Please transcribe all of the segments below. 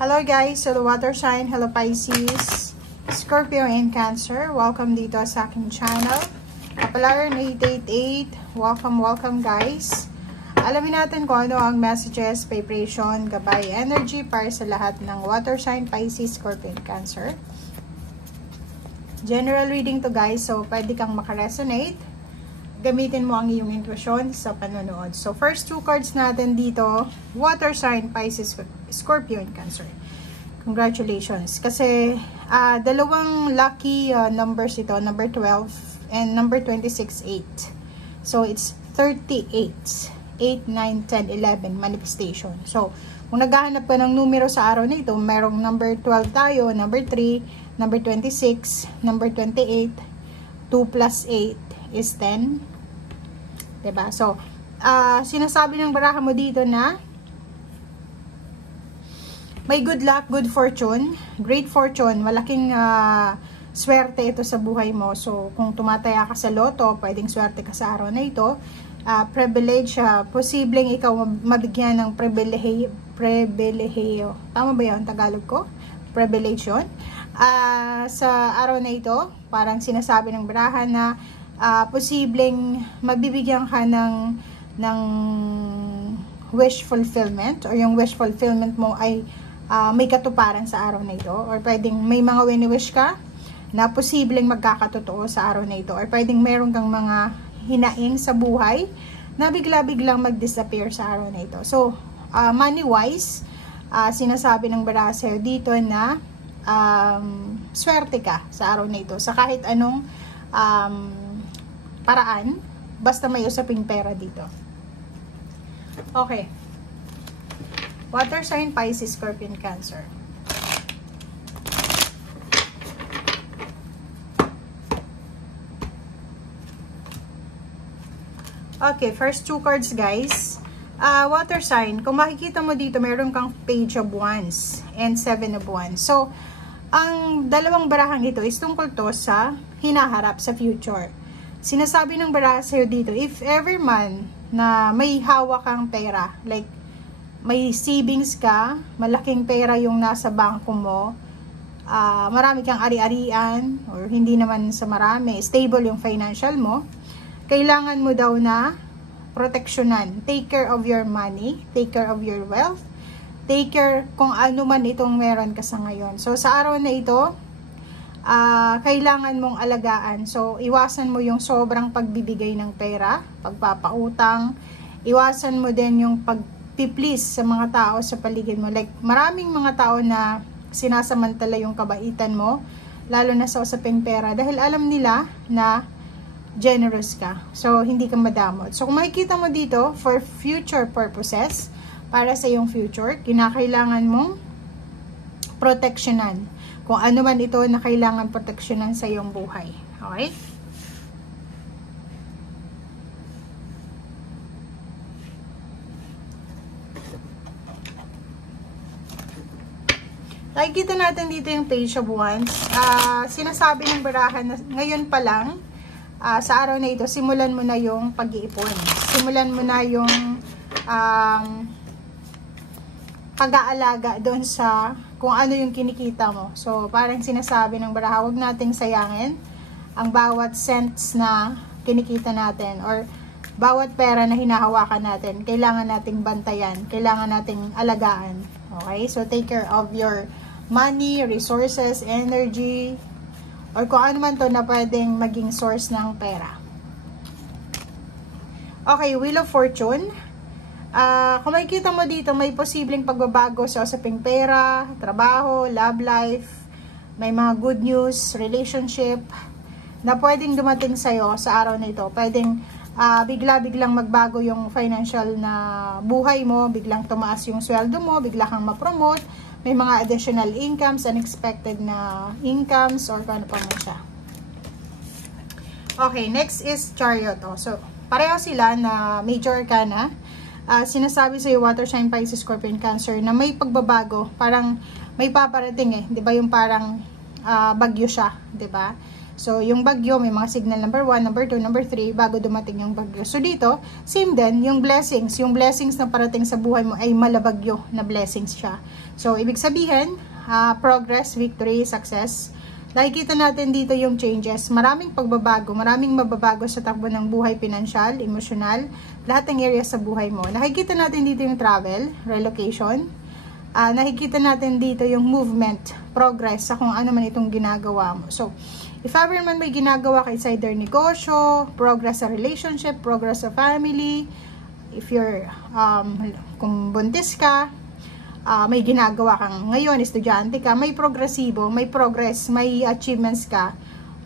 Hello guys, hello water sign, hello Pisces, Scorpio and Cancer. Welcome dito sa aking channel. Kapalaran 888. Welcome guys. Alamin natin kung ano ang messages, vibration, gabay, energy para sa lahat ng water sign, Pisces, Scorpio and Cancer. General reading to guys, so pwede kang makaresonate. Gamitin mo ang iyong intuition sa panonood. So, first two cards natin dito, water sign, Pisces, Scorpio, and Cancer. Congratulations. Kasi, dalawang lucky numbers ito, number 12 and number 26, 8. So, it's 38. 8, 9, 10, 11, manifestation. So, kung naghahanap ka ng numero sa araw na ito, merong number 12 tayo, number 3, number 26, number 28, 2 plus 8 is 10. Diba? So, sinasabi ng baraha mo dito na may good luck, good fortune, great fortune, malaking swerte ito sa buhay mo. So, kung tumataya ka sa loto, pwedeng swerte ka sa araw na ito. Privilege, posibleng ikaw mabigyan ng pribilehiyo. Tama ba yun? Tagalog ko? Privilege yun. Sa araw na ito, parang sinasabi ng baraha na posibleng mabibigyan ka ng wish fulfillment, or yung wish fulfillment mo ay may katuparan sa araw na ito, or pwedeng may mga wini-wish ka na posibleng magkakatotoo sa araw na ito, or pwedeng meron kang mga hinaing sa buhay na bigla-biglang mag-disappear sa araw na ito. So, money-wise, sinasabi ng baraha sa'yo dito na swerte ka sa araw na ito, sa kahit anong paraan, basta may usaping pera dito. Okay. Water sign, Pisces, Scorpio, Cancer. Okay, first two cards guys. Water sign, kung makikita mo dito, meron kang Page of Wands and Seven of Wands. So, ang dalawang barahang ito is tungkol to sa hinaharap, sa future. Sinasabi ng baraha sa'yo dito, if ever man na may hawak kang pera, like may savings ka, malaking pera yung nasa bangko mo, marami kang ari-arian, or hindi naman sa marami, stable yung financial mo, kailangan mo daw na proteksyonan. Take care of your money, take care of your wealth, take care kung ano man itong meron ka sa ngayon. So, sa araw na ito, kailangan mong alagaan. So, iwasan mo yung sobrang pagbibigay ng pera, pagpapautang, iwasan mo din yung pagpiplease sa mga tao sa paligid mo. Like, maraming mga tao na sinasamantala yung kabaitan mo, lalo na sa usaping pera, dahil alam nila na generous ka. So, hindi ka madamot. So, kung makikita mo dito, for future purposes, para sa iyong future, kinakailangan mong proteksyonan kung ano man ito na kailangan proteksyonan sa iyong buhay. Okay? Nakikita natin dito yung Page of Wands. Sinasabi ng baraha na ngayon pa lang, sa araw na ito, simulan mo na yung pag-iipon. Simulan mo na yung pag-aalaga doon sa kung ano yung kinikita mo. So, parang sinasabi ng baraha, huwag nating sayangin ang bawat cents na kinikita natin, or bawat pera na hinahawakan natin. Kailangan nating bantayan, kailangan nating alagaan. Okay? So, take care of your money, resources, energy, or kung ano man to na pwedeng maging source ng pera. Okay, Wheel of Fortune. Kung makikita mo dito, may posibleng pagbabago sa usaping pera, trabaho, love life, may mga good news, relationship, na pwedeng dumating sa'yo sa araw na ito. Pwedeng bigla-biglang magbago yung financial na buhay mo, biglang tumaas yung sweldo mo, bigla kang ma-promote, may mga additional incomes, unexpected na incomes, or kung ano pa mo siya. Okay, next is Chariot. So, pareho sila na major arcana. Sinasabi sa iyo, water sign, Pisces, Scorpio, Cancer, na may pagbabago, parang may paparating eh, 'di ba? Yung parang bagyo siya, 'di ba? So, yung bagyo, may mga signal number 1, number 2, number 3, bago dumating yung bagyo. So, dito, same din, yung blessings na parating sa buhay mo ay malabagyo na blessings siya. So, ibig sabihin, progress, victory, success. Nakikita natin dito yung changes. Maraming pagbabago, maraming mababago sa takbo ng buhay, pinansyal, emosyonal, lahat ng area sa buhay mo. Nakikita natin dito yung travel, relocation. Nakikita natin dito yung movement, progress sa kung ano man itong ginagawa mo. So, if ever man may ginagawa ka, it's either negosyo, progress sa relationship, progress sa family, if you're, kung buntis ka, may ginagawa kang ngayon, estudyante ka, may progresibo, may progress, may achievements ka,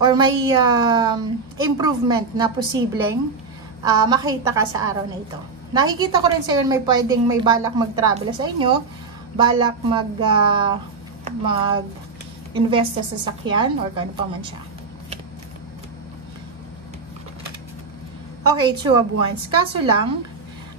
or may improvement na posibleng makita ka sa araw na ito. Nakikita ko rin sa iyo may balak mag-travel sa inyo, balak mag-invest sa sasakyan, or kano pa man siya. Okay, Two of Wands. Kaso lang,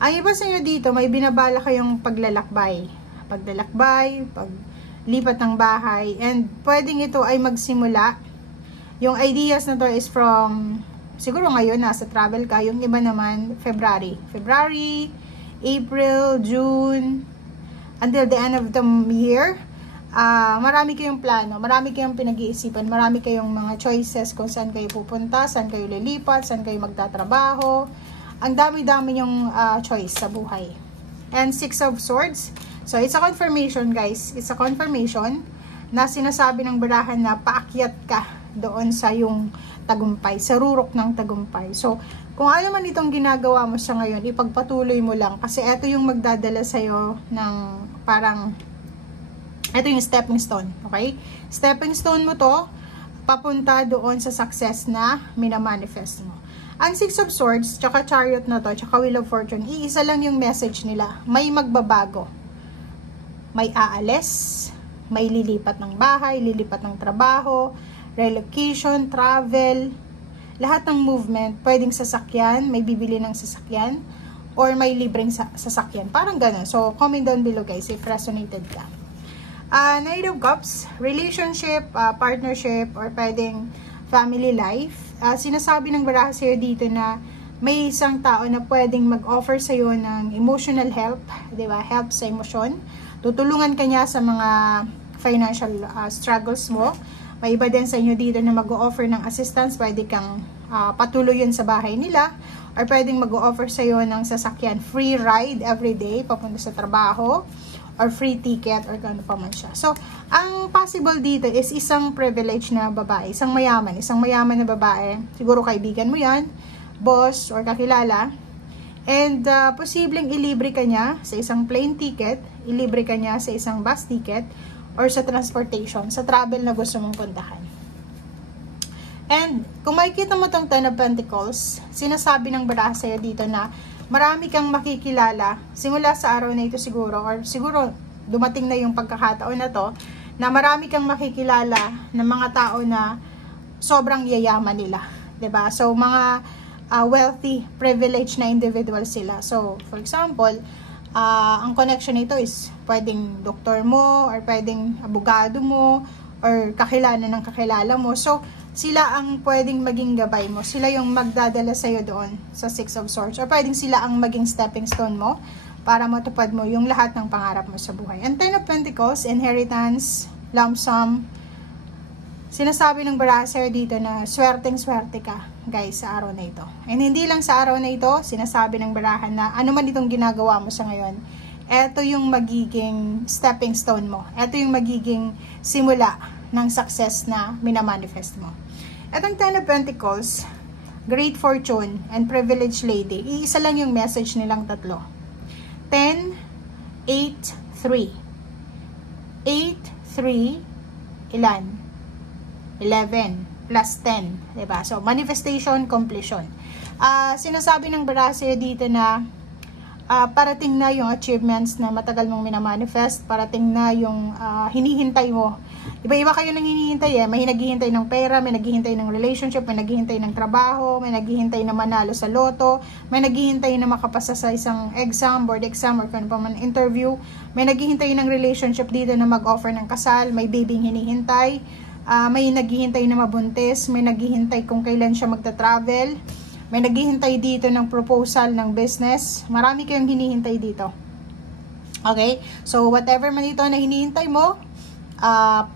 ang iba sa inyo dito, may binabala kayong paglalakbay, paglipat ng bahay, and pwedeng ito ay magsimula. Yung ideas na to is from, siguro ngayon nasa travel ka, yung iba naman February, April, June, until the end of the year. Marami kayong plano, marami kayong pinag-iisipan, marami kayong mga choices kung saan kayo pupunta, saan kayo lilipat, saan kayo magtatrabaho. Ang dami-dami yung choice sa buhay. And Six of Swords. So, it's a confirmation, guys. It's a confirmation na sinasabi ng barahan na paakyat ka doon sa yung tagumpay, sa rurok ng tagumpay. So, kung ano man itong ginagawa mo sa ngayon, ipagpatuloy mo lang. Kasi ito yung magdadala sa'yo ng parang, ito yung stepping stone, okay? Stepping stone mo to, papunta doon sa success na minamanifest mo. Ang Six of Swords, tsaka Chariot na to, tsaka Wheel of Fortune, iisa lang yung message nila. May magbabago. May aalis, may lilipat ng bahay, lilipat ng trabaho, relocation, travel, lahat ng movement, pwedeng sasakyan, may bibili ng sasakyan, or may libreng sasakyan. Parang ganun. So, comment down below guys if resonated ka. Knight of Cups, relationship, partnership, or pwedeng family life. Sinasabi ng baraha sa'yo dito na may isang tao na pwedeng mag-offer sa'yo ng emotional help, di ba? Help sa emosyon. Tutulungan ka niya sa mga financial struggles mo. May iba din sa inyo dito na mag-o-offer ng assistance. Pwede kang patuloy yun sa bahay nila. Or pwedeng mag-o-offer sa'yo ng sasakyan. Free ride every day papunta sa trabaho. Or free ticket or kano pa man siya. So, ang possible dito is isang privilege na babae. Isang mayaman na babae. Siguro kaibigan mo yan. Boss or kakilala. And posibleng ilibre ka niya sa isang plane ticket, ilibre ka niya sa isang bus ticket, or sa transportation, sa travel na gusto mong puntahan. And kung makikita mo tong Ten of Pentacles, sinasabi ng baraha sa'yo dito na marami kang makikilala, simula sa araw na ito siguro, or siguro dumating na yung pagkakataon na to, na marami kang makikilala ng mga tao na sobrang yayaman nila. 'Di ba? So, mga wealthy, privileged na individual sila. So, for example, ang connection nito is pwedeng doktor mo, or pwedeng abogado mo, or kakilala ng kakilala mo. So, sila ang pwedeng maging gabay mo. Sila yung magdadala sa'yo doon sa Six of Swords. Or pwedeng sila ang maging stepping stone mo para matupad mo yung lahat ng pangarap mo sa buhay. And Ten of Pentacles, inheritance, lump sum. Sinasabi ng baraha sa'yo dito na swerteng-swerte ka, guys, sa araw na ito. And hindi lang sa araw na ito, sinasabi ng barahan na ano man itong ginagawa mo sa ngayon, ito yung magiging stepping stone mo. Ito yung magiging simula ng success na minamanifest mo. Itong Ten of Pentacles, great fortune and privileged lady, iisa lang yung message nilang tatlo. 10, 8, 3. 8, 3, ilan? 11 plus 10, diba? So, manifestation, completion. Sinasabi ng baraha sa'yo dito na parating na yung achievements na matagal mong minamanifest, parating na yung hinihintay mo. Iba-iba kayo nang hinihintay eh. May naghihintay ng pera, may naghihintay ng relationship, may naghihintay ng trabaho, may naghihintay na manalo sa loto, may naghihintay na makapasa sa isang exam, board exam, or kung pa man interview, may naghihintay ng relationship dito na mag-offer ng kasal, may babying hinihintay, may naghihintay na mabuntis, may naghihintay kung kailan siya magta-travel, may naghihintay dito ng proposal ng business. Marami kayong hinihintay dito. Okay? So, whatever man ito na hinihintay mo,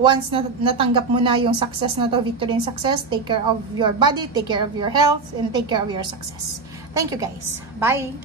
once natanggap mo na yung success na to, victory and success, take care of your body, take care of your health, and take care of your success. Thank you guys. Bye!